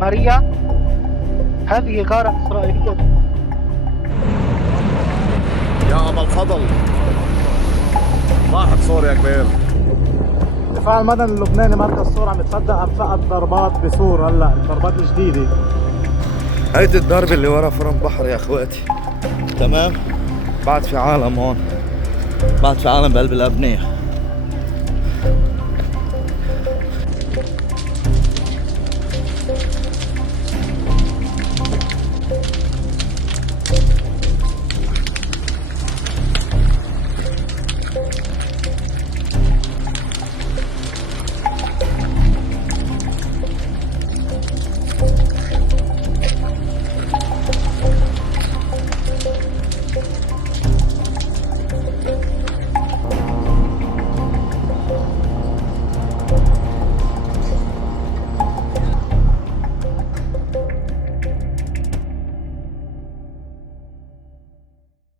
ماريا، هذه غارة إسرائيلية. يا أبا الفضل، راحت سوريا كبير. الدفاع المدني اللبناني مركز صور عم يتصدى أرفقت ضربات بسور. هلا الضربات الجديدة هيدي الضربة اللي ورا فرن بحر يا اخواتي. تمام، بعد في عالم هون، بعد في عالم بقلب الأبنية.